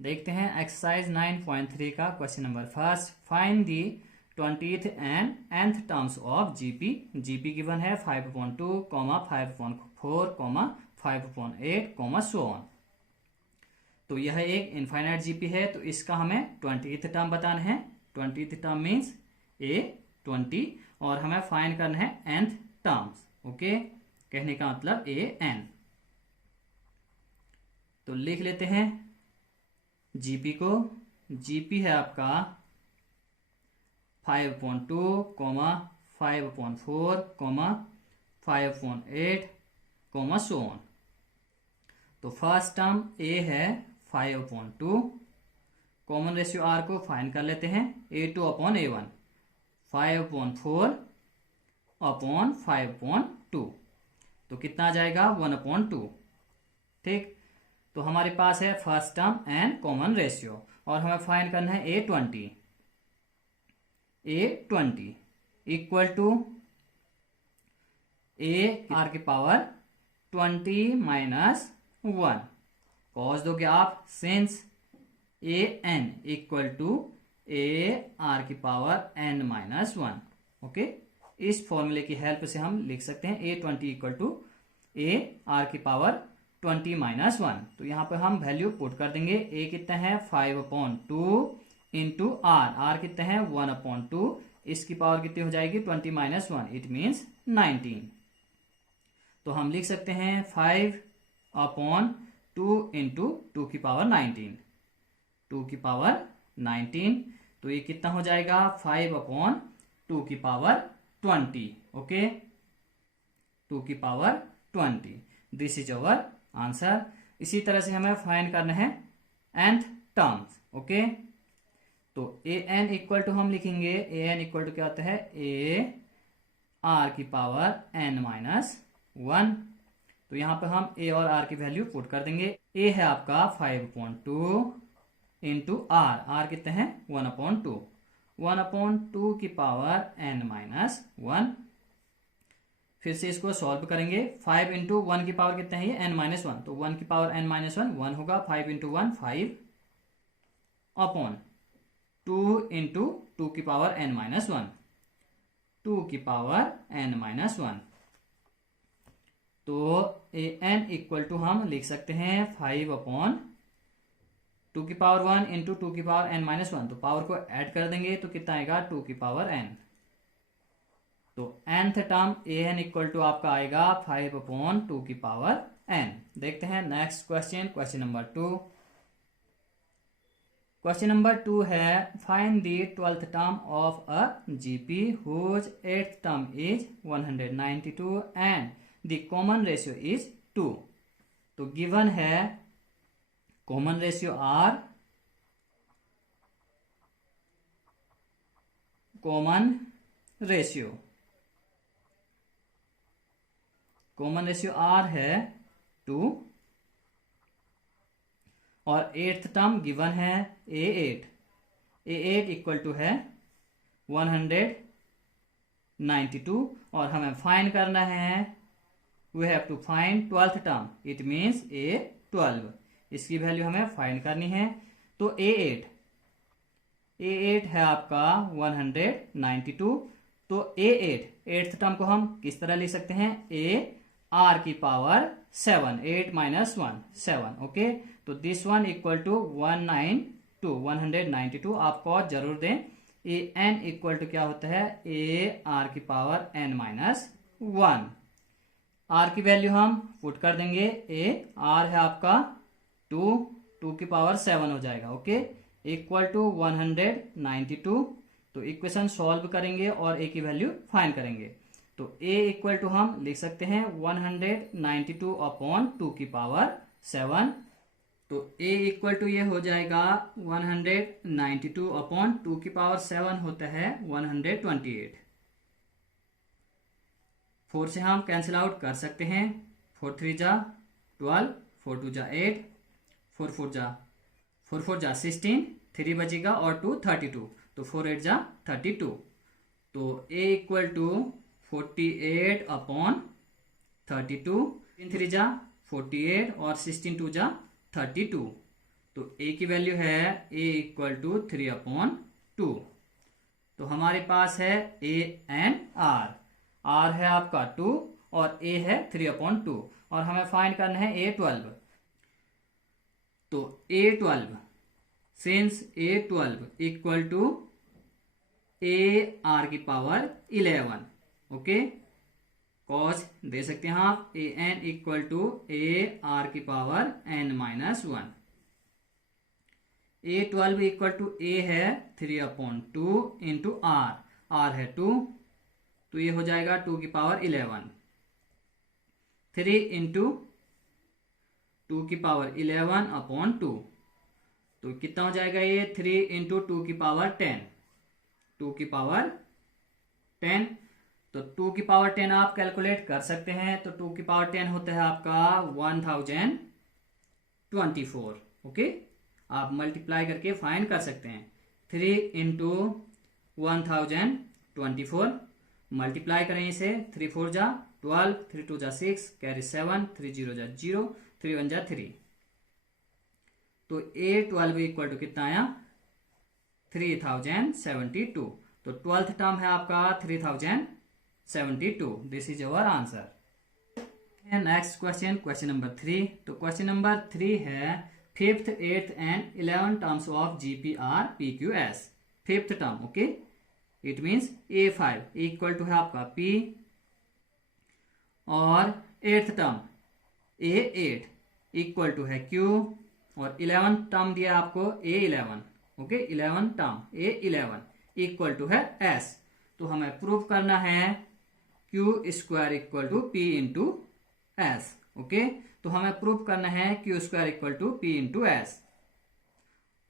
देखते हैं एक्सरसाइज 9.3 का question number first. Find the 20th and nth terms of GP. GP given है 5/2, 5/4, 5/8, so on. तो यह एक इनफाइनाइट जीपी है, तो इसका हमें 20th टर्म बताना है। 20th टर्म मीन्स A20 और हमें फाइंड करना है nth टर्म्स। ओके, कहने का मतलब AN। तो लिख लेते हैं जीपी को। जीपी है आपका 5/2, 5/4, 5/8, सो ऑन। तो फर्स्ट टर्म A है 5/2। कॉमन रेशियो R को फाइंड कर लेते हैं। A2/A1 5/4/5/2, तो कितना आ जाएगा 1/2। ठीक, तो हमारे पास है first term and common ratio और हमें फाइंड करना है A20। A20 equal to R की पावर 20 माइनस 1। कॉस दोगे आप, since AN equal to AR की पावर n माइनस 1। ओके, इस फॉर्मूले की हेल्प से हम लिख सकते हैं A20 इक्वल टू AR की पावर 20 माइनस 1। तो यहां पर हम वैल्यू पुट कर देंगे। A कितना है 5/2 इंटू R कितना है 1/2। इसकी पावर कितनी हो जाएगी 20 माइनस 1, इट मीन्स 19। तो हम लिख सकते हैं 5/2 इंटू 2 की पावर 19, 2 की पावर 19। तो ये कितना हो जाएगा 5/2 की पावर 20। ओके, 2 की power 20, this is our answer. इसी तरह से हमें फाइंड करना है nth टर्म्स। ओके, तो an इक्वल टू हम लिखेंगे, an इक्वल टू क्या होता है AR की पावर n माइनस 1। तो यहां पर हम A और R की वैल्यू पुट कर देंगे। A है आपका 5/2 इंटू R कितने हैं 1/2, 1/2 की पावर n माइनस 1। फिर से इसको सॉल्व करेंगे। 5 इंटू 1 की पावर कितना है ये n माइनस 1, तो 1 की पावर n माइनस 1 होगा। 5 इंटू 1 5/2 इंटू 2 की पावर n माइनस 1, 2 की पावर n माइनस 1। तो an इक्वल टू हम लिख सकते हैं 5/2 की पावर 1 इंटू 2 की पावर n माइनस 1। तो पावर को ऐड कर देंगे तो कितना आएगा 2 की पावर n। तो nth term an equal to आपका आएगा 5/2 की पावर n। देखते हैं next question, question number 2। Question number 2 है find the 12th term of a GP whose 8th term is 192 and the common ratio is 2। तो given है common ratio R, common ratio R है 2 और 8th term given है A8 equal to है 192 और हमें find करना है we have to find 12th term, it means A12। इसकी वैल्यू हमें फाइंड करनी है। तो A8 है आपका 192। तो A8 8th टर्म को हम किस तरह लिख सकते हैं AR की पावर 7, 8 माइनस 1 7। ओके, तो दिस वन इक्वल टू 192 आपको जरूर दें। AN इक्वल टू क्या होता है AR की पावर n माइनस 1। R की वैल्यू हम पुट कर देंगे। R है आपका 2 की पावर 7 हो जाएगा। Okay, equal to 192। तो इक्वेशन सॉल्व करेंगे और A की वैल्यू फाइंड करेंगे। तो A इक्वल टू हम लिख सकते हैं 192/2 की पावर 7। तो A इक्वल टू ये हो जाएगा 192/2 की पावर 7 होता है 128। 4 से हम कैंसिल आउट कर सकते हैं। 4 3 जा 12, 4 2 जा 8, 4 4 जा 16, 3 बचेगा और 2 32, तो 4 8 जा 32। तो A इक्वल टू 48/32, 3 3 जा 48 और 16 2 जा 32। तो a की वैल्यू है a इक्वल टू 3/2। तो हमारे पास है a एंड r है आपका 2 और a है 3/2 और हमें फाइंड करना है a12। तो a12 since a12 equal to a r की पावर 11, ओके, कॉज दे सकते हैं आप a n equal to a r की power n-1। a12 equal to a है 3/2 इंटू r है 2, तो ये हो जाएगा 2 की पावर 11। 3 इंटू 2 की पावर 11/2, तो कितना हो जाएगा ये 3 इंटू 2 की पावर 10, 2 की पावर 10। तो 2 की पावर 10 आप कैलकुलेट कर सकते हैं, तो 2 की पावर 10 होता है आपका 1024, ओके। आप मल्टीप्लाई करके फाइंड कर सकते हैं। 3 इंटू 1024, मल्टीप्लाई करें इसे, 3 4 जा 12, 3 2 जा 6, कैरी 7, 3 0 जा 0, 3 1 जा 3। तो a12 इक्वल टू कितना आया 3072। तो 12th टर्म है आपका 3072। This is our answer. Next question, question number 3। तो क्वेश्चन नंबर 3 है 5th 8th and 11 terms of GPR PQS। 5th term, okay, it means A5 equal to है आपका P और 8th term A8 equal to है Q और 11 term दिया आपको A11, okay, 11 term A11 equal to है S। तो हमें प्रूव करना है Q² equal to P into S, okay. तो हमें प्रूव करना है Q² equal to P into S।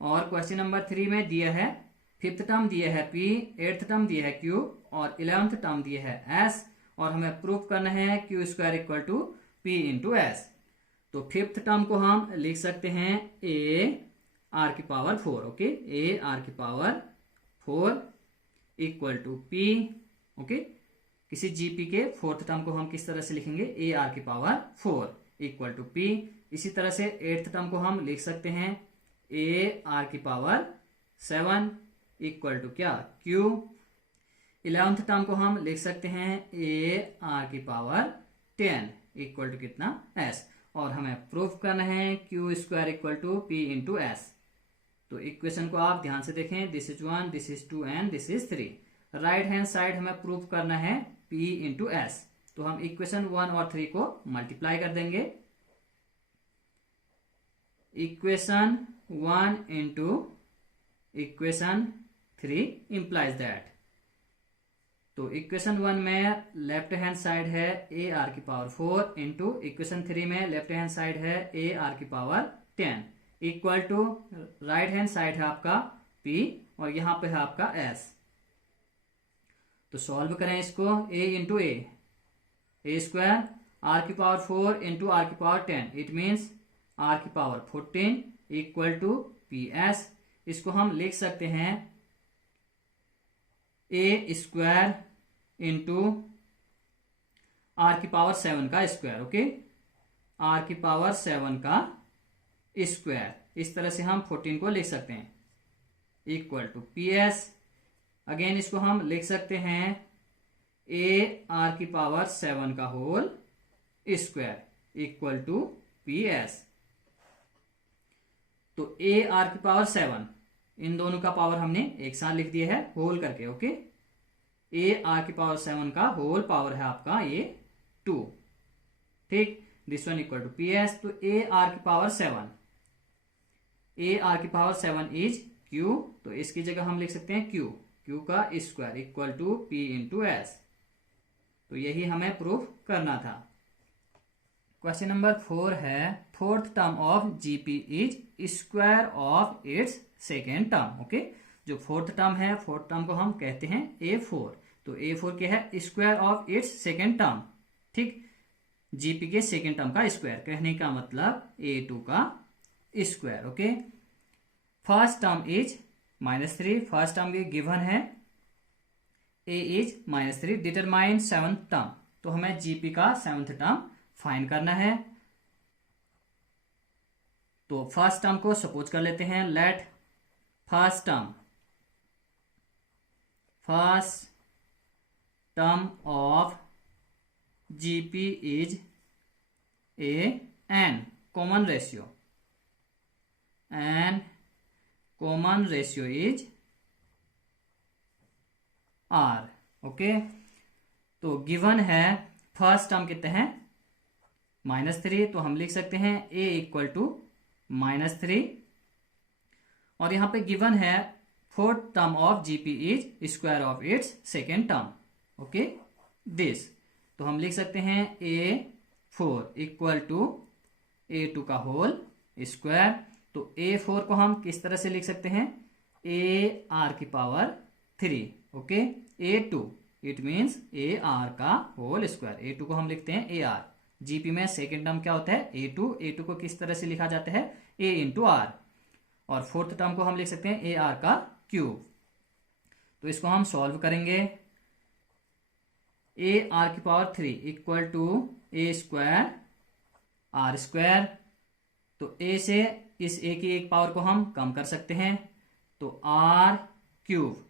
और क्वेश्चन नंबर 3 में दिया है 5th टर्म दिया है P, 8th टर्म दिया है Q और 11th टर्म दिया है S, और हमें प्रूव करना है Q² equal to P into S। तो 5th टर्म को हम लिख सकते हैं a r की पावर 4, ओके, a r की power 4 equal to P, okay. किसी GP के 4th टर्म को हम किस तरह से लिखेंगे, a r की पावर 4 इक्वल टू P। इसी तरह से 8th टर्म को हम लिख सकते हैं a r की पावर 7 इक्वल टू क्या Q। 11th टर्म को हम लिख सकते हैं a r की पावर 10 इक्वल टू कितना S, और हमें प्रूफ करना है Q² equal to P into S। तो इक्वेशन को आप ध्यान से देखें, this is 1, this is 2 and this is 3। Right hand side हमें प्रूफ करना है P इंटू S। तो हम इक्वेशन 1 और 3 को मल्टीप्लाई कर देंगे। Equation 1 into equation 3 implies that. तो इक्वेशन 1 में लेफ्ट हैंड साइड है a r की पावर 4 इंटू इक्वेशन 3 में लेफ्ट हैंड साइड है a r की power 10 equal to right hand side है आपका P और यहां पे है आपका S। तो सॉल्व करें इसको, a into a square r की पावर 4 इंटू r की पावर 10, इट मीन्स r की पावर 14 इक्वल टू PS। इसको हम लिख सकते हैं a स्क्वायर इंटू r की पावर 7 का स्क्वायर, ओके, r की पावर 7 का स्क्वायर। इस तरह से हम 14 को लिख सकते हैं इक्वल टू PS। अगेन इसको हम लिख सकते हैं a r की पावर 7 का whole square equal to PS। तो a r की पावर 7, इन दोनों का पावर हमने एक साथ लिख दिया है होल करके, ओके। a r की पावर 7 का होल पावर है आपका ये 2, ठीक। This one equal to PS। तो a r की पावर 7, a r की पावर 7 इज Q, तो इसकी जगह हम लिख सकते हैं Q का square equal to P into S। तो यही हमें प्रूफ करना था। क्वेश्चन नंबर 4 है 4th term of GP is square of its second term, okay. जो 4th टर्म है, 4th टर्म को हम कहते हैं A4। तो A4 क्या है, square of its second term, ठीक। GP के सेकेंड टर्म का स्क्वायर, कहने का मतलब A2 का square, okay. First term is -3, first term भी गिवन है a is -3। Determine 7th term, तो हमें GP का 7th टर्म फाइंड करना है। तो फर्स्ट टर्म को सपोज कर लेते हैं, let first term of GP is and common ratio is R. Okay, तो गिवन है फर्स्ट टर्म कितने हैं -3, तो हम लिख सकते हैं a इक्वल टू -3, और यहां पे गिवन है fourth term of GP is square of its second term. Okay, this, तो हम लिख सकते हैं a4 इक्वल टू a2 का होल स्क्वायर। तो a4 को हम किस तरह से लिख सकते हैं, ar⁻3। Okay, a2 it means ar का होल स्क्वायर, a2 को हम लिखते हैं ar। जीपी में सेकेंड टर्म क्या होता है a2 को किस तरह से लिखा जाता है a इंटू आर, और फोर्थ टर्म को हम लिख सकते हैं ar का क्यूब। तो इसको हम सॉल्व करेंगे, ar⁻3 equal to a square R square. तो a से इस a की एक पावर को हम कम कर सकते हैं, तो r क्यूब,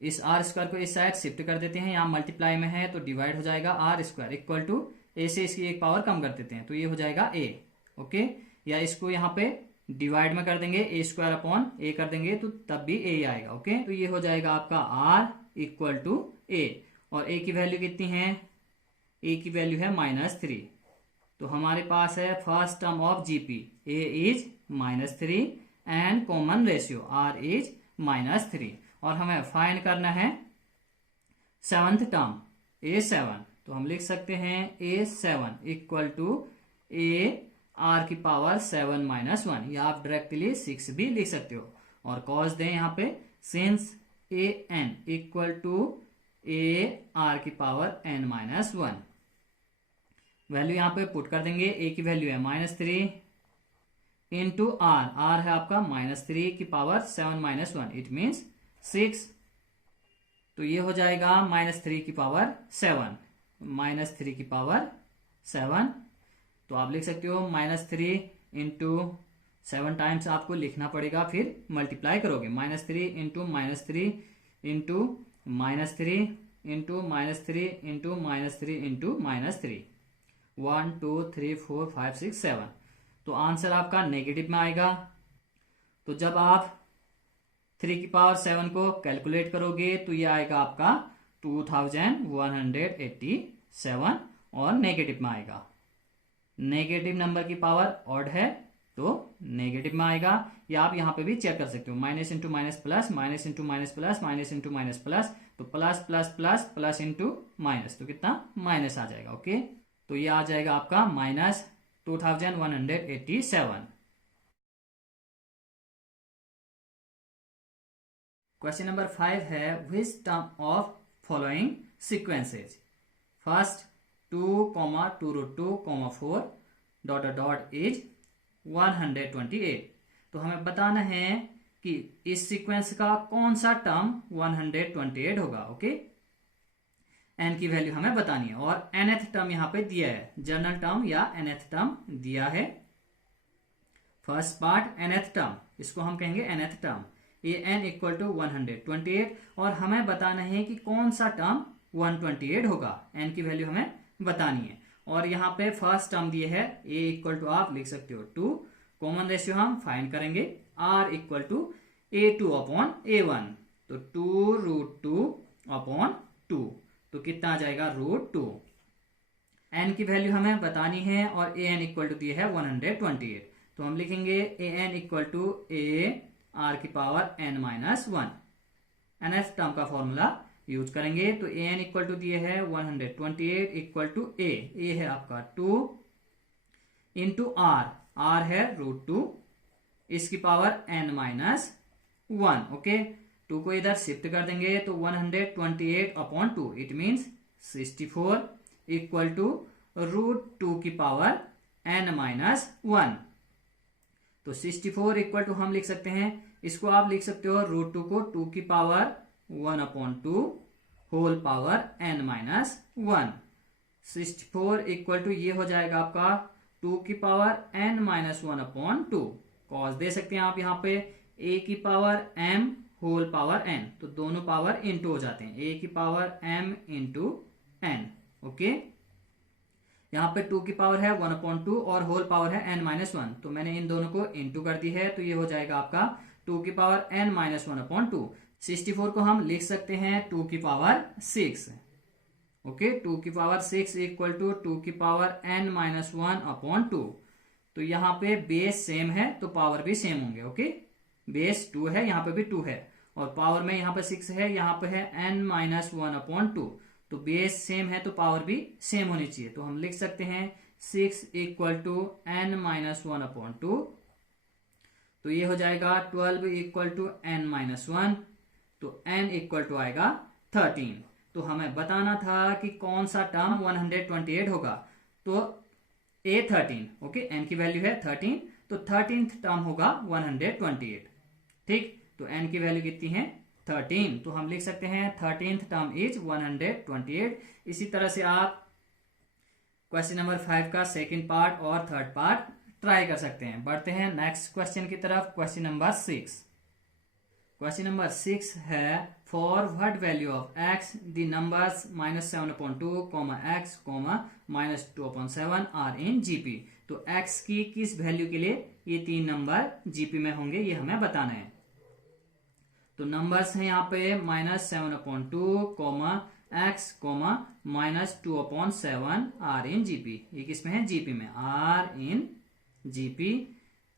इस आर स्क्वायर को इस साइड शिफ्ट कर देते हैं, यहां मल्टीप्लाई में है तो डिवाइड हो जाएगा आर स्क्वायर इक्वल टू ए से इसकी एक पावर कम कर देते हैं तो ये हो जाएगा ए। ओके, या इसको यहाँ पे डिवाइड में कर देंगे, ए स्क्वायर अपॉन ए कर देंगे तो तब भी ए आएगा। ओके, तो ये हो जाएगा आपका आर इक्वल टू ए, और ए की वैल्यू कितनी है, ए की वैल्यू है -3। तो हमारे पास है first term of GP, A is -3 and common ratio R is -3, और हमें फाइंड करना है सेवंथ टर्म a7। तो हम लिख सकते हैं a7 इक्वल टू ar⁻7 या आप डायरेक्टली 6 भी लिख सकते हो, और कॉस दें यहाँ पे, since an equal to ar⁻n-1। Value यहाँ पे पुट कर देंगे, a की वैल्यू है -3 इंटू r है आपका -3⁻7 इट मीन्स 6। तो ये हो जाएगा -3⁻7, -3⁻7। तो आप लिख सकते हो -3 इंटू 7 टाइम्स आपको लिखना पड़ेगा, फिर मल्टीप्लाई करोगे, -3 into -3 into -3 into -3 into -3 into -3, 1 2 3 4 5 6 7। तो आंसर आपका नेगेटिव में आएगा। तो जब आप 3⁻7 को कैलकुलेट करोगे तो ये आएगा आपका 2187, और नेगेटिव में आएगा। नेगेटिव नंबर की पावर ऑड है तो नेगेटिव में आएगा, या आप यहां पे भी चेक कर सकते हो, minus into minus plus, minus into minus plus, minus into minus plus, तो plus plus plus plus into minus, तो कितना माइनस आ जाएगा। ओके, तो ये आ जाएगा आपका -2187। क्वेश्चन नंबर 5 है, which term of following sequences, first 2,2√2,4 ... is 128। तो हमें बताना है कि इस सीक्वेंस का कौन सा टर्म 128 होगा। ओके, एन की वैल्यू हमें बतानी है, और nth टर्म यहां पे दिया है, जनरल टर्म या nth टर्म दिया है। फर्स्ट पार्ट nth टर्म, इसको हम कहेंगे nth term, an equal to 128, और हमें बताना है कि कौन सा टर्म 128 होगा, n की वैल्यू हमें बतानी है। और यहाँ पे फर्स्ट टर्म दिए है a इक्वल टू आप लिख सकते हो 2, कॉमन रेशियो हम फाइंड करेंगे, r equal to a2 upon a1, तो 2√2/2, तो कितना आ जाएगा √2। n की वैल्यू हमें बतानी है, और an इक्वल टू दिए है 128, तो हम लिखेंगे an equal to ar⁻n-1। nth term का फॉर्मूला यूज करेंगे, तो an इक्वल टू दिए है 128 इक्वल टू a है आपका 2 इंटू r है √2, इसकी पावर n-1। ओके, 2 को इधर शिफ्ट कर देंगे तो 128/2 इट मीन्स 64 इक्वल टू √2 की पावर n-1। तो 64 इक्वल टू हम लिख सकते हैं, इसको आप लिख सकते हो √2 को 2 की power 1/2 whole power n-1। 64 equal to ये हो जाएगा आपका टू की power n minus one upon two, कॉस दे सकते हैं आप यहाँ पे a की power m whole power n, तो दोनों पावर इंटू हो जाते हैं, a की power m into n। Okay, यहाँ पे टू की पावर है वन अपॉन टू और होल पावर है n माइनस वन, तो मैंने इन दोनों को इंटू कर दी है, तो ये हो जाएगा आपका टू की power n minus one upon to. 64 को हम लिख सकते हैं टू की पावर 6। ओके, टू की पावर 6 इक्वल टू टू की power n minus one upon two. तो यहाँ पे बेस सेम है तो पावर भी सेम होंगे। ओके, बेस 2 है, यहाँ पे भी 2 है, और पावर में यहाँ पे 6 है, यहाँ पे है n minus one upon two, तो बेस सेम है तो पावर भी सेम होनी चाहिए। तो हम लिख सकते हैं 6 equal to n minus one upon two, तो ये हो जाएगा 12 equal to n minus one, तो n इक्वल टू आएगा 13। तो हमें बताना था कि कौन सा टर्म 128 होगा, तो A13। ओके, n की वैल्यू है 13, तो 13th टर्म होगा 128। ठीक, तो n की वैल्यू कितनी है 13, तो हम लिख सकते हैं 13th टर्म इज 128। इसी तरह से आप क्वेश्चन नंबर 5 का सेकंड पार्ट और थर्ड पार्ट ट्राई कर सकते हैं। बढ़ते हैं नेक्स्ट क्वेश्चन की तरफ, क्वेश्चन नंबर 6। क्वेश्चन नंबर 6 है for what value of x the numbers minus seven upon two comma X comma minus two upon seven are in GP. तो x की किस वैल्यू के लिए ये तीन नंबर जीपी में होंगे, ये हमें बताना है। तो नंबर्स हैं यहाँ पे minus seven upon two comma X comma minus two upon seven are in GP. ये किसमें है, जीपी में, आर इन जीपी।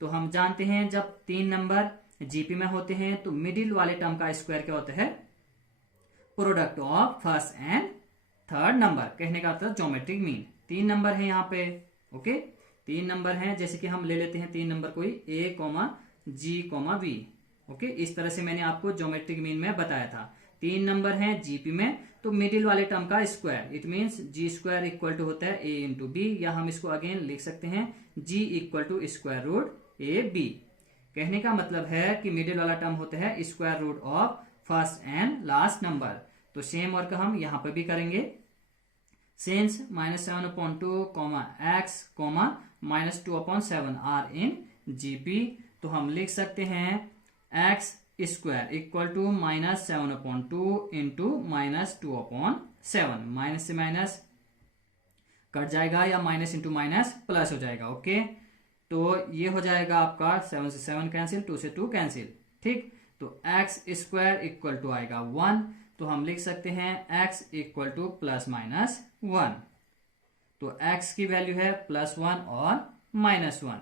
तो हम जानते हैं जब तीन नंबर जीपी में होते हैं तो मिडिल वाले टर्म का स्क्वायर क्या होता है, product of first and third number. कहने का अर्थ ज्योमेट्रिक मीन। तीन नंबर है यहाँ पे। ओके, तीन नंबर हैं, जैसे कि हम ले लेते हैं तीन नंबर कोई a comma G comma B. Okay, इस तरह से मैंने आपको ज्योमेट्रिक मीन में बताया था। तीन नंबर हैं जीपी में, तो मिडिल वाले टर्म का square, it means G square equal to होता है a इंटू बी, या हम इसको अगेन लिख सकते हैं g equal to square root A B. कहने का मतलब है कि मिडिल वाला टर्म होता है square root of first and last number. तो सेम वर्क हम यहाँ पे भी करेंगे। Since minus seven upon two comma X comma minus two upon seven are in GP, तो हम लिख सकते हैं X square equal to minus seven upon two into minus two upon seven. Minus से माइनस कट जाएगा या minus into minus plus हो जाएगा। ओके, तो ये हो जाएगा आपका 7 से 7 कैंसिल, 2 से 2 कैंसिल। ठीक, तो एक्स स्क्वायर इक्वल टू आएगा 1, तो हम लिख सकते हैं x equal two plus minus 1। तो एक्स की वैल्यू है प्लस 1 और माइनस 1।